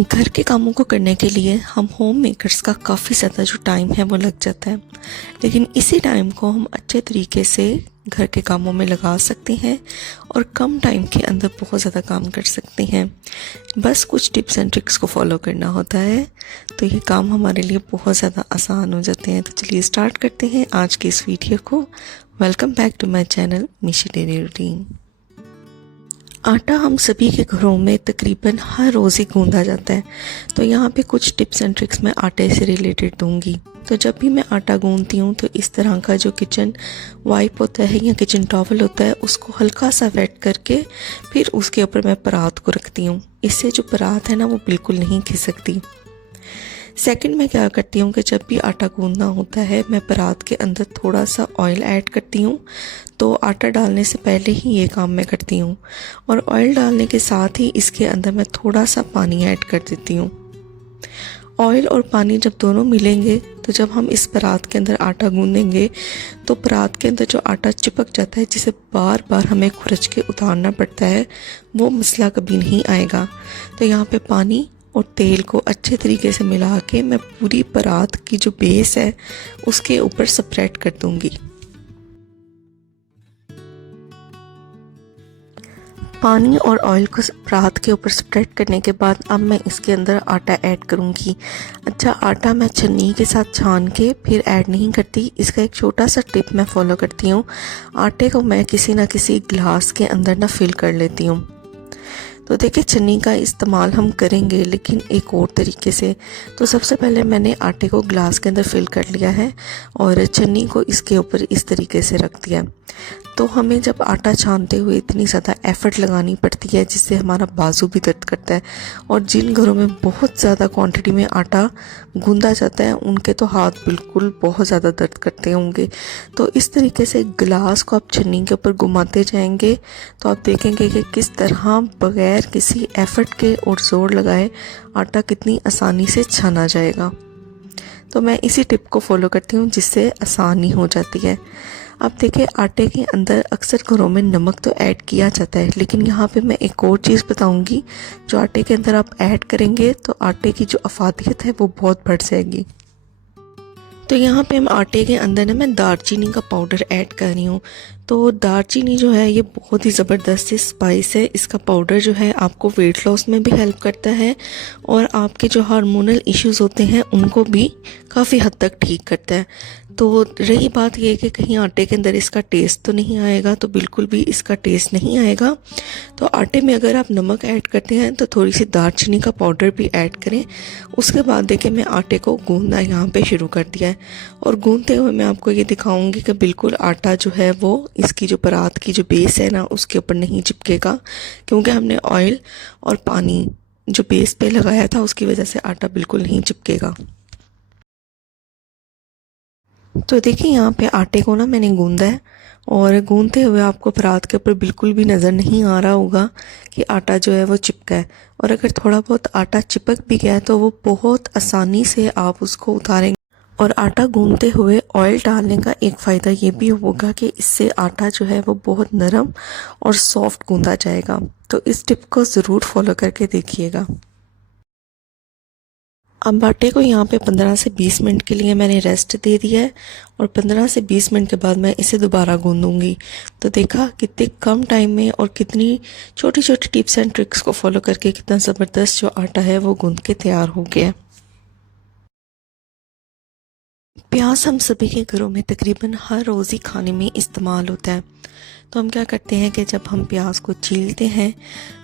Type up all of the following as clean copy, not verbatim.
घर के कामों को करने के लिए हम होम मेकर्स का काफ़ी ज़्यादा जो टाइम है वो लग जाता है, लेकिन इसी टाइम को हम अच्छे तरीके से घर के कामों में लगा सकते हैं और कम टाइम के अंदर बहुत ज़्यादा काम कर सकते हैं। बस कुछ टिप्स एंड ट्रिक्स को फॉलो करना होता है तो ये काम हमारे लिए बहुत ज़्यादा आसान हो जाते हैं। तो चलिए स्टार्ट करते हैं आज की इस वीडियो को। Welcome back to my channel Mishi daily routine. आटा हम सभी के घरों में तकरीबन हर रोज़ ही गूंदा जाता है, तो यहाँ पे कुछ टिप्स एंड ट्रिक्स मैं आटे से रिलेटेड दूंगी। तो जब भी मैं आटा गूंदती हूँ तो इस तरह का जो किचन वाइप होता है या किचन टॉवल होता है उसको हल्का सा वेट करके फिर उसके ऊपर मैं परात को रखती हूँ। इससे जो परात है ना वो बिल्कुल नहीं खिसकती। सेकंड मैं क्या करती हूँ कि जब भी आटा गूंदना होता है मैं परात के अंदर थोड़ा सा ऑयल ऐड करती हूँ। तो आटा डालने से पहले ही ये काम मैं करती हूँ और ऑयल डालने के साथ ही इसके अंदर मैं थोड़ा सा पानी ऐड कर देती हूँ। ऑयल और पानी जब दोनों मिलेंगे तो जब हम इस परात के अंदर आटा गूंदेंगे तो परात के अंदर जो आटा चिपक जाता है जिसे बार बार हमें खुरच के उतारना पड़ता है वो मसला कभी नहीं आएगा। तो यहाँ पे पानी और तेल को अच्छे तरीके से मिला के मैं पूरी परात की जो बेस है उसके ऊपर स्प्रेड कर दूंगी। पानी और ऑयल को परात के ऊपर स्प्रेड करने के बाद अब मैं इसके अंदर आटा ऐड करूंगी। अच्छा, आटा मैं छन्नी के साथ छान के फिर ऐड नहीं करती। इसका एक छोटा सा टिप मैं फॉलो करती हूँ। आटे को मैं किसी ना किसी ग्लास के अंदर ना फिल कर लेती हूँ। तो देखिए, छन्नी का इस्तेमाल हम करेंगे लेकिन एक और तरीके से। तो सबसे पहले मैंने आटे को ग्लास के अंदर फिल कर लिया है और छन्नी को इसके ऊपर इस तरीके से रख दिया। तो हमें जब आटा छानते हुए इतनी ज़्यादा एफ़र्ट लगानी पड़ती है जिससे हमारा बाजू भी दर्द करता है, और जिन घरों में बहुत ज़्यादा क्वांटिटी में आटा गूंदा जाता है उनके तो हाथ बिल्कुल बहुत ज़्यादा दर्द करते होंगे। तो इस तरीके से ग्लास को आप छन्नी के ऊपर घुमाते जाएंगे तो आप देखेंगे कि किस तरह बगैर किसी एफ़र्ट के और ज़ोर लगाए आटा कितनी आसानी से छाना जाएगा। तो मैं इसी टिप को फॉलो करती हूँ जिससे आसानी हो जाती है। अब देखिए, आटे के अंदर अक्सर घरों में नमक तो ऐड किया जाता है, लेकिन यहाँ पे मैं एक और चीज़ बताऊंगी जो आटे के अंदर आप ऐड करेंगे तो आटे की जो अफादियत है वो बहुत बढ़ जाएगी। तो यहाँ पे हम आटे के अंदर ना मैं दालचीनी का पाउडर ऐड कर रही हूँ। तो दालचीनी जो है ये बहुत ही ज़बरदस्त स्पाइस है। इसका पाउडर जो है आपको वेट लॉस में भी हेल्प करता है और आपके जो हार्मोनल इश्यूज़ होते हैं उनको भी काफ़ी हद तक ठीक करता है। तो रही बात ये कि कहीं आटे के अंदर इसका टेस्ट तो नहीं आएगा, तो बिल्कुल भी इसका टेस्ट नहीं आएगा। तो आटे में अगर आप नमक ऐड करते हैं तो थोड़ी सी दालचीनी का पाउडर भी ऐड करें। उसके बाद देखिए, मैं आटे को गूंदना यहाँ पे शुरू कर दिया है और गूंदते हुए मैं आपको ये दिखाऊंगी कि बिल्कुल आटा जो है वो इसकी जो परात की जो बेस है ना उसके ऊपर नहीं चिपकेगा, क्योंकि हमने ऑयल और पानी जो बेस पे लगाया था उसकी वजह से आटा बिल्कुल नहीं चिपकेगा। तो देखिए, यहाँ पे आटे को ना मैंने गूंदा है और गूंदते हुए आपको परात के ऊपर बिल्कुल भी नज़र नहीं आ रहा होगा कि आटा जो है वो चिपका है। और अगर थोड़ा बहुत आटा चिपक भी गया है तो वो बहुत आसानी से आप उसको उतारेंगे। और आटा गूंदते हुए ऑयल डालने का एक फ़ायदा ये भी होगा कि इससे आटा जो है वो बहुत नरम और सॉफ्ट गूंदा जाएगा। तो इस टिप को ज़रूर फॉलो करके देखिएगा। अब आटे को यहाँ पे 15 से 20 मिनट के लिए मैंने रेस्ट दे दिया है और 15 से 20 मिनट के बाद मैं इसे दोबारा गूंदूंगी। तो देखा कितने कम टाइम में और कितनी छोटी छोटी टिप्स एंड ट्रिक्स को फॉलो करके कितना ज़बरदस्त जो आटा है वो गूंद के तैयार हो गया। प्याज हम सभी के घरों में तकरीबन हर रोज़ ही खाने में इस्तेमाल होता है। तो हम क्या करते हैं कि जब हम प्याज को छीलते हैं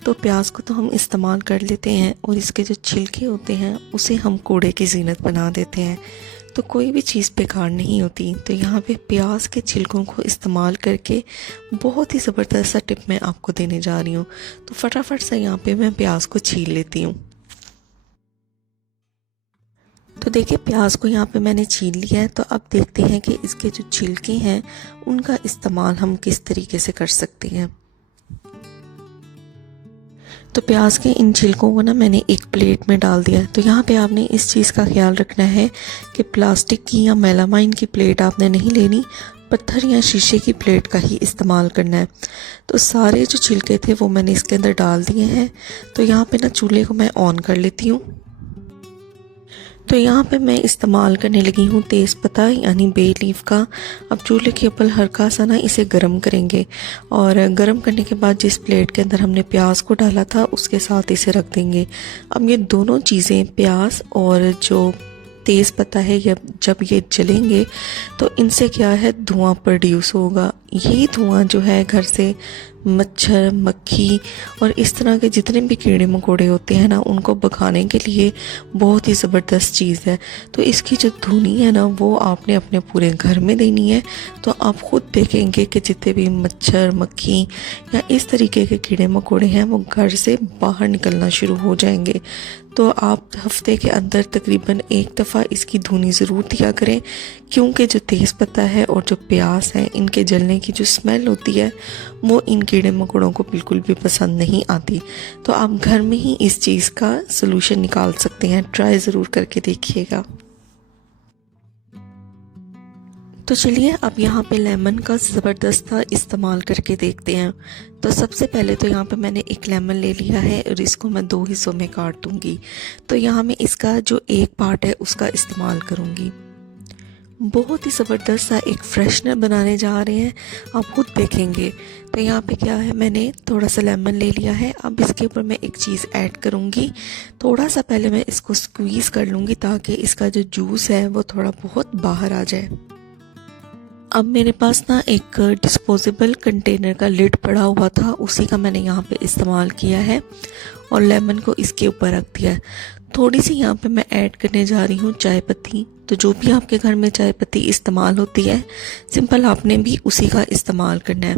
तो प्याज को तो हम इस्तेमाल कर लेते हैं और इसके जो छिलके होते हैं उसे हम कूड़े की ज़ीनत बना देते हैं। तो कोई भी चीज़ बेकार नहीं होती। तो यहाँ पे प्याज के छिलकों को इस्तेमाल करके बहुत ही ज़बरदस्त सा टिप मैं आपको देने जा रही हूँ। तो फटाफट से यहाँ पे मैं प्याज को छील लेती हूँ। तो देखिए, प्याज को यहाँ पे मैंने छील लिया है। तो अब देखते हैं कि इसके जो छिलके हैं उनका इस्तेमाल हम किस तरीके से कर सकते हैं। तो प्याज के इन छिलकों को ना मैंने एक प्लेट में डाल दिया। तो यहाँ पे आपने इस चीज़ का ख्याल रखना है कि प्लास्टिक की या मेलामाइन की प्लेट आपने नहीं लेनी, पत्थर या शीशे की प्लेट का ही इस्तेमाल करना है। तो सारे जो छिलके थे वो मैंने इसके अंदर डाल दिए हैं। तो यहाँ पे ना चूल्हे को मैं ऑन कर लेती हूँ। तो यहाँ पे मैं इस्तेमाल करने लगी हूँ तेज़पत्ता यानी बे लीफ का। अब चूल्हे के ऊपर हल्का सा ना इसे गर्म करेंगे और गर्म करने के बाद जिस प्लेट के अंदर हमने प्याज को डाला था उसके साथ इसे रख देंगे। अब ये दोनों चीज़ें, प्याज और जो तेज़पत्ता है, जब ये जलेंगे तो इनसे क्या है, धुआं प्रोड्यूस होगा। यही धुआं जो है घर से मच्छर, मक्खी और इस तरह के जितने भी कीड़े मकोड़े होते हैं ना, उनको भगाने के लिए बहुत ही ज़बरदस्त चीज़ है। तो इसकी जो धुनी है ना, वो आपने अपने पूरे घर में देनी है। तो आप ख़ुद देखेंगे कि जितने भी मच्छर, मक्खी या इस तरीके के कीड़े मकोड़े हैं वो घर से बाहर निकलना शुरू हो जाएंगे। तो आप हफ्ते के अंदर तकरीबन एक दफ़ा इसकी धुनी ज़रूर दिया करें, क्योंकि जो तेज़पत्ता है और जो प्याज है, इनके जलने की जो स्मेल होती है वो इन कीड़े मकोड़ों को बिल्कुल भी पसंद नहीं आती। तो आप घर में ही इस चीज़ का सलूशन निकाल सकते हैं। ट्राई ज़रूर करके देखिएगा। तो चलिए अब यहाँ पे लेमन का ज़बरदस्त इस्तेमाल करके देखते हैं। तो सबसे पहले तो यहाँ पे मैंने एक लेमन ले लिया है और इसको मैं 2 हिस्सों में काट दूँगी। तो यहाँ मैं इसका जो एक पार्ट है उसका इस्तेमाल करूँगी। बहुत ही ज़बरदस्त सा एक फ्रेशनर बनाने जा रहे हैं, आप खुद देखेंगे। तो यहाँ पे क्या है, मैंने थोड़ा सा लेमन ले लिया है। अब इसके ऊपर मैं एक चीज़ ऐड करूँगी। थोड़ा सा पहले मैं इसको स्क्वीज़ कर लूँगी ताकि इसका जो जूस है वो थोड़ा बहुत बाहर आ जाए। अब मेरे पास ना एक डिस्पोजेबल कंटेनर का लिड पड़ा हुआ था, उसी का मैंने यहाँ पे इस्तेमाल किया है और लेमन को इसके ऊपर रख दिया है। थोड़ी सी यहाँ पे मैं ऐड करने जा रही हूँ चाय पत्ती। तो जो भी आपके घर में चाय पत्ती इस्तेमाल होती है, सिंपल आपने भी उसी का इस्तेमाल करना है।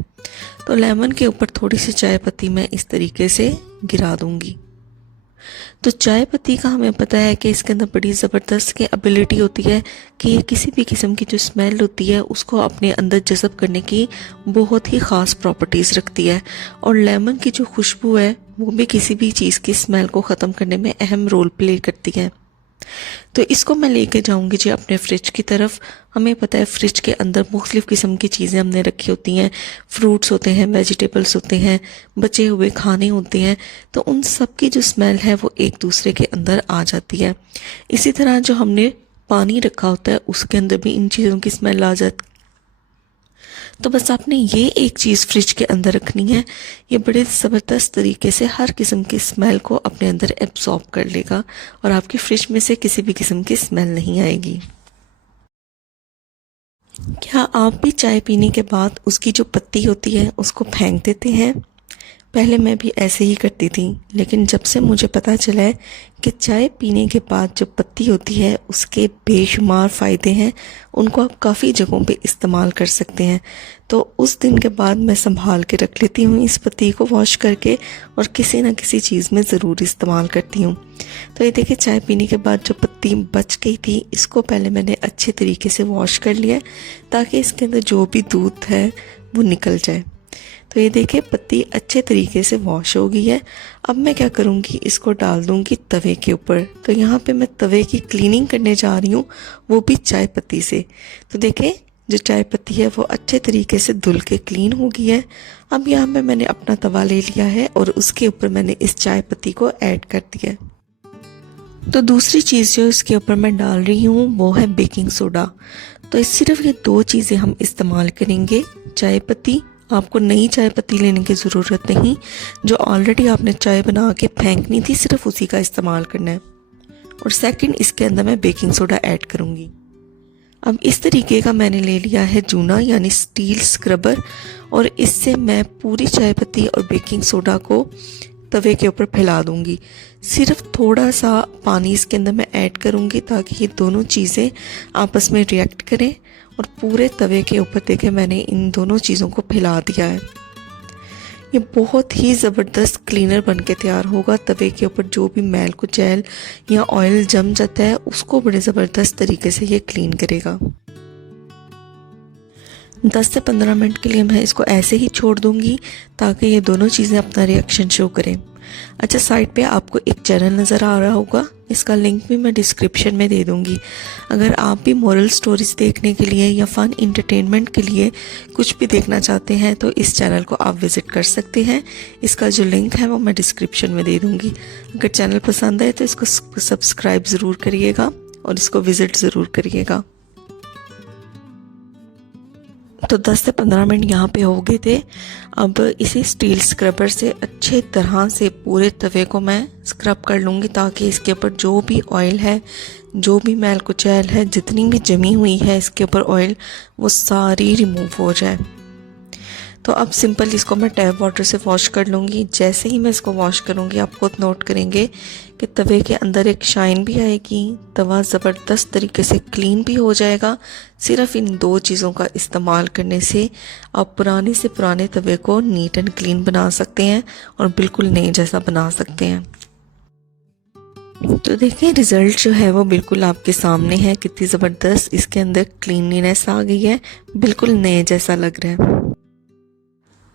तो लेमन के ऊपर थोड़ी सी चाय पत्ती मैं इस तरीके से गिरा दूँगी। तो चाय पत्ती का हमें पता है कि इसके अंदर बड़ी ज़बरदस्त की एबिलिटी होती है कि ये किसी भी किस्म की जो स्मेल होती है उसको अपने अंदर जज़ब करने की बहुत ही ख़ास प्रॉपर्टीज़ रखती है। और लेमन की जो खुशबू है वो भी किसी भी चीज़ की स्मेल को ख़त्म करने में अहम रोल प्ले करती है। तो इसको मैं लेके जाऊंगी जी अपने फ्रिज की तरफ। हमें पता है फ्रिज के अंदर मुख्तलिफ़ किस्म की चीज़ें हमने रखी होती हैं, फ्रूट्स होते हैं, वेजिटेबल्स होते हैं, बचे हुए खाने होते हैं। तो उन सब की जो स्मेल है वो एक दूसरे के अंदर आ जाती है। इसी तरह जो हमने पानी रखा होता है उसके अंदर भी इन चीज़ों की स्मेल आ जाती है। तो बस आपने ये एक चीज़ फ्रिज के अंदर रखनी है, ये बड़े ज़बरदस्त तरीके से हर किस्म की स्मेल को अपने अंदर एब्जॉर्ब कर लेगा और आपकी फ्रिज में से किसी भी किस्म की स्मेल नहीं आएगी। क्या आप भी चाय पीने के बाद उसकी जो पत्ती होती है उसको फेंक देते हैं? पहले मैं भी ऐसे ही करती थी, लेकिन जब से मुझे पता चला है कि चाय पीने के बाद जो पत्ती होती है उसके बेशुमार फ़ायदे हैं, उनको आप काफ़ी जगहों पे इस्तेमाल कर सकते हैं, तो उस दिन के बाद मैं संभाल के रख लेती हूँ इस पत्ती को वॉश करके और किसी न किसी चीज़ में ज़रूर इस्तेमाल करती हूँ। तो ये देखिए चाय पीने के बाद जो पत्ती बच गई थी इसको पहले मैंने अच्छे तरीके से वॉश कर लिया ताकि इसके अंदर जो भी दूध है वो निकल जाए। तो ये देखिए पत्ती अच्छे तरीके से वॉश हो गई है। अब मैं क्या करूँगी, इसको डाल दूँगी तवे के ऊपर। तो यहाँ पे मैं तवे की क्लीनिंग करने जा रही हूँ, वो भी चाय पत्ती से। तो देखें जो चाय पत्ती है वो अच्छे तरीके से धुल के क्लीन हो गई है। अब यहाँ पे मैंने अपना तवा ले लिया है और उसके ऊपर मैंने इस चाय पत्ती को ऐड कर दिया है। तो दूसरी चीज़ जो इसके ऊपर मैं डाल रही हूँ वो है बेकिंग सोडा। तो सिर्फ ये 2 चीज़ें हम इस्तेमाल करेंगे। चाय पत्ती, आपको नई चाय पत्ती लेने की ज़रूरत नहीं, जो ऑलरेडी आपने चाय बना के फेंकनी थी सिर्फ उसी का इस्तेमाल करना है। और सेकंड, इसके अंदर मैं बेकिंग सोडा ऐड करूँगी। अब इस तरीके का मैंने ले लिया है जूना यानी स्टील स्क्रबर और इससे मैं पूरी चाय पत्ती और बेकिंग सोडा को तवे के ऊपर फैला दूंगी। सिर्फ थोड़ा सा पानी इसके अंदर मैं ऐड करूंगी ताकि ये दोनों चीज़ें आपस में रिएक्ट करें और पूरे तवे के ऊपर देखें मैंने इन दोनों चीज़ों को फैला दिया है। ये बहुत ही ज़बरदस्त क्लीनर बन के तैयार होगा। तवे के ऊपर जो भी मैल कुचैल या ऑयल जम जाता है उसको बड़े ज़बरदस्त तरीके से ये क्लीन करेगा। 10 से 15 मिनट के लिए मैं इसको ऐसे ही छोड़ दूंगी ताकि ये दोनों चीज़ें अपना रिएक्शन शो करें। अच्छा, साइड पे आपको एक चैनल नज़र आ रहा होगा, इसका लिंक भी मैं डिस्क्रिप्शन में दे दूँगी। अगर आप भी मोरल स्टोरीज देखने के लिए या फ़न इंटरटेनमेंट के लिए कुछ भी देखना चाहते हैं तो इस चैनल को आप विज़िट कर सकते हैं। इसका जो लिंक है वो मैं डिस्क्रिप्शन में दे दूँगी। अगर चैनल पसंद आए तो इसको सब्सक्राइब ज़रूर करिएगा और इसको विज़िट ज़रूर करिएगा। तो 10 से 15 मिनट यहाँ पे हो गए थे। अब इसी स्टील स्क्रबर से अच्छे तरह से पूरे तवे को मैं स्क्रब कर लूँगी ताकि इसके ऊपर जो भी ऑयल है, जो भी मैल कुचैल है, जितनी भी जमी हुई है इसके ऊपर ऑयल, वो सारी रिमूव हो जाए। तो अब सिंपल इसको मैं टैप वाटर से वॉश कर लूँगी। जैसे ही मैं इसको वॉश करूँगी आप खुद नोट करेंगे कि तवे के अंदर एक शाइन भी आएगी, तवा ज़बरदस्त तरीके से क्लीन भी हो जाएगा। सिर्फ इन 2 चीज़ों का इस्तेमाल करने से आप पुराने से पुराने तवे को नीट एंड क्लीन बना सकते हैं और बिल्कुल नए जैसा बना सकते हैं। तो देखिए रिज़ल्ट जो है वो बिल्कुल आपके सामने है, कितनी ज़बरदस्त इसके अंदर क्लीनलीनेस आ गई है, बिल्कुल नए जैसा लग रहा है।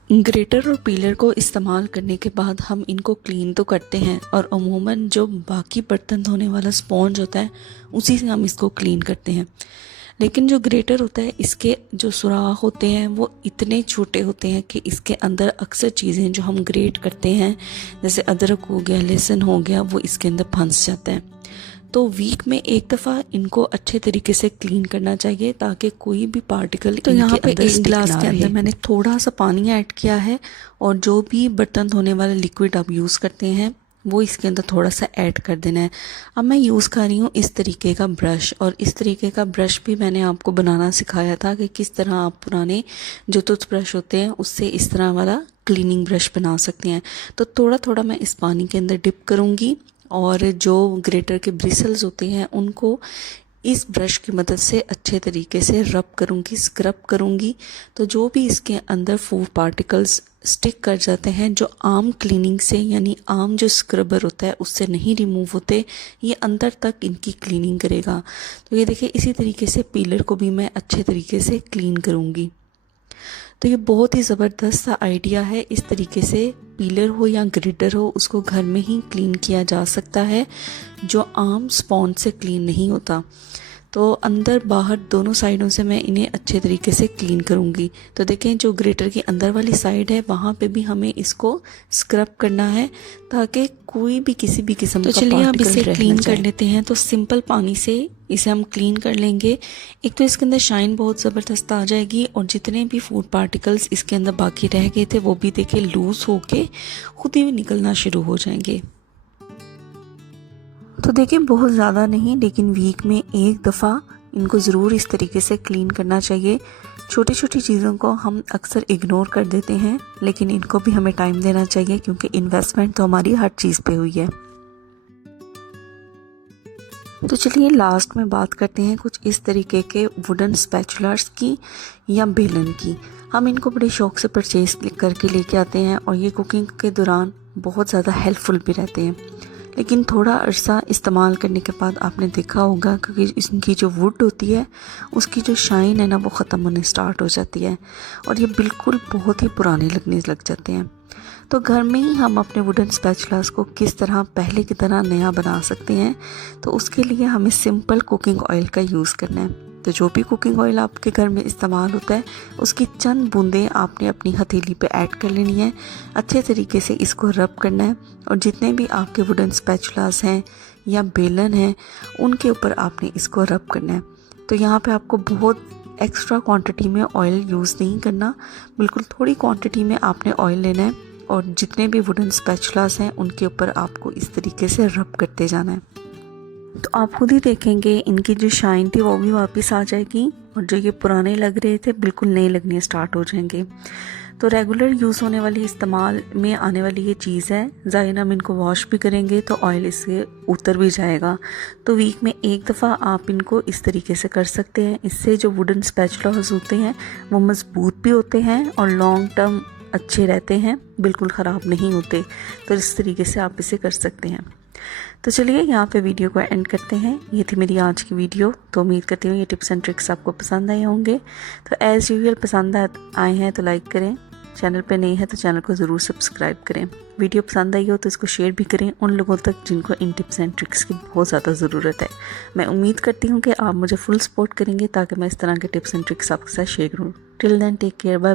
ग्रेटर और पीलर को इस्तेमाल करने के बाद हम इनको क्लीन तो करते हैं और अमूमन जो बाकी बर्तन धोने वाला स्पॉन्ज होता है उसी से हम इसको क्लीन करते हैं। लेकिन जो ग्रेटर होता है इसके जो सुराख होते हैं वो इतने छोटे होते हैं कि इसके अंदर अक्सर चीज़ें जो हम ग्रेट करते हैं जैसे अदरक हो गया, लहसुन हो गया, वो इसके अंदर फंस जाता है। तो वीक में एक दफ़ा इनको अच्छे तरीके से क्लीन करना चाहिए ताकि कोई भी पार्टिकल तो यहाँ पे एक ग्लास के अंदर मैंने थोड़ा सा पानी ऐड किया है और जो भी बर्तन धोने वाला लिक्विड आप यूज़ करते हैं वो इसके अंदर थोड़ा सा ऐड कर देना है। अब मैं यूज़ कर रही हूँ इस तरीके का ब्रश, और इस तरीके का ब्रश भी मैंने आपको बनाना सिखाया था कि किस तरह आप पुराने जो टूथब्रश होते हैं उससे इस तरह वाला क्लीनिंग ब्रश बना सकते हैं। तो थोड़ा थोड़ा मैं इस पानी के अंदर डिप करूँगी और जो ग्रेटर के ब्रिसल्स होते हैं उनको इस ब्रश की मदद से अच्छे तरीके से रब करूँगी, स्क्रब करूँगी। तो जो भी इसके अंदर फूड पार्टिकल्स स्टिक कर जाते हैं जो आम क्लीनिंग से यानी आम जो स्क्रबर होता है उससे नहीं रिमूव होते, ये अंदर तक इनकी क्लीनिंग करेगा। तो ये देखिए इसी तरीके से पीलर को भी मैं अच्छे तरीके से क्लीन करूँगी। तो ये बहुत ही ज़बरदस्त सा आइडिया है। इस तरीके से पीलर हो या ग्रेटर हो उसको घर में ही क्लीन किया जा सकता है जो आम स्पॉन्ज से क्लीन नहीं होता। तो अंदर बाहर दोनों साइडों से मैं इन्हें अच्छे तरीके से क्लीन करूँगी। तो देखें जो ग्रेटर की अंदर वाली साइड है वहाँ पे भी हमें इसको स्क्रब करना है ताकि कोई भी किसी भी किस्म का चलिए अब इसे क्लीन कर लेते हैं। तो सिंपल पानी से इसे हम क्लीन कर लेंगे। एक तो इसके अंदर शाइन बहुत ज़बरदस्त आ जाएगी और जितने भी फूड पार्टिकल्स इसके अंदर बाकी रह गए थे वो भी देखें लूज़ होके खुद ही निकलना शुरू हो जाएंगे। तो देखिए बहुत ज़्यादा नहीं लेकिन वीक में एक दफ़ा इनको ज़रूर इस तरीके से क्लीन करना चाहिए। छोटी छोटी चीज़ों को हम अक्सर इग्नोर कर देते हैं लेकिन इनको भी हमें टाइम देना चाहिए क्योंकि इन्वेस्टमेंट तो हमारी हर चीज़ पे हुई है। तो चलिए लास्ट में बात करते हैं कुछ इस तरीके के वुडन स्पैचुलर्स की या बेलन की। हम इनको बड़े शौक से परचेज करके लेके आते हैं और ये कुकिंग के दौरान बहुत ज़्यादा हेल्पफुल भी रहते हैं। लेकिन थोड़ा अरसा इस्तेमाल करने के बाद आपने देखा होगा क्योंकि इनकी जो वुड होती है उसकी जो शाइन है ना वो ख़त्म होने स्टार्ट हो जाती है और ये बिल्कुल बहुत ही पुराने लगने लग जाते हैं। तो घर में ही हम अपने वुडन स्पैचुलास को किस तरह पहले की तरह नया बना सकते हैं, तो उसके लिए हमें सिंपल कुकिंग ऑयल का यूज़ करना है। तो जो भी कुकिंग ऑयल आपके घर में इस्तेमाल होता है उसकी चंद बूंदें आपने अपनी हथेली पे ऐड कर लेनी है। अच्छे तरीके से इसको रब करना है और जितने भी आपके वुडन स्पैचुलास हैं या बेलन हैं उनके ऊपर आपने इसको रब करना है। तो यहाँ पे आपको बहुत एक्स्ट्रा क्वांटिटी में ऑयल यूज़ नहीं करना, बिल्कुल थोड़ी क्वांटिटी में आपने ऑयल लेना है और जितने भी वुडन स्पैचुलास हैं उनके ऊपर आपको इस तरीके से रब करते जाना है। तो आप खुद ही देखेंगे इनकी जो शाइन थी वो भी वापस आ जाएगी और जो ये पुराने लग रहे थे बिल्कुल नए लगने स्टार्ट हो जाएंगे। तो रेगुलर यूज़ होने वाली इस्तेमाल में आने वाली ये चीज़ है। ज़ाहिर हम इनको वॉश भी करेंगे तो ऑयल इससे उतर भी जाएगा। तो वीक में एक दफ़ा आप इनको इस तरीके से कर सकते हैं। इससे जो वुडन स्पैचुलास होते हैं वो मज़बूत भी होते हैं और लॉन्ग टर्म अच्छे रहते हैं, बिल्कुल ख़राब नहीं होते। तो इस तरीके से आप इसे कर सकते हैं। तो चलिए यहाँ पे वीडियो को एंड करते हैं। ये थी मेरी आज की वीडियो। तो उम्मीद करती हूँ ये टिप्स एंड ट्रिक्स आपको पसंद आए होंगे। तो एज़ यूजुअल पसंद आए हैं तो लाइक करें, चैनल पे नए हैं तो चैनल को ज़रूर सब्सक्राइब करें। वीडियो पसंद आई हो तो इसको शेयर भी करें उन लोगों तक जिनको इन टिप्स एंड ट्रिक्स की बहुत ज़्यादा ज़रूरत है। मैं उम्मीद करती हूँ कि आप मुझे फुल सपोर्ट करेंगे ताकि मैं इस तरह के टिप्स एंड ट्रिक्स आपके साथ शेयर करूँ। Till then take care, bye.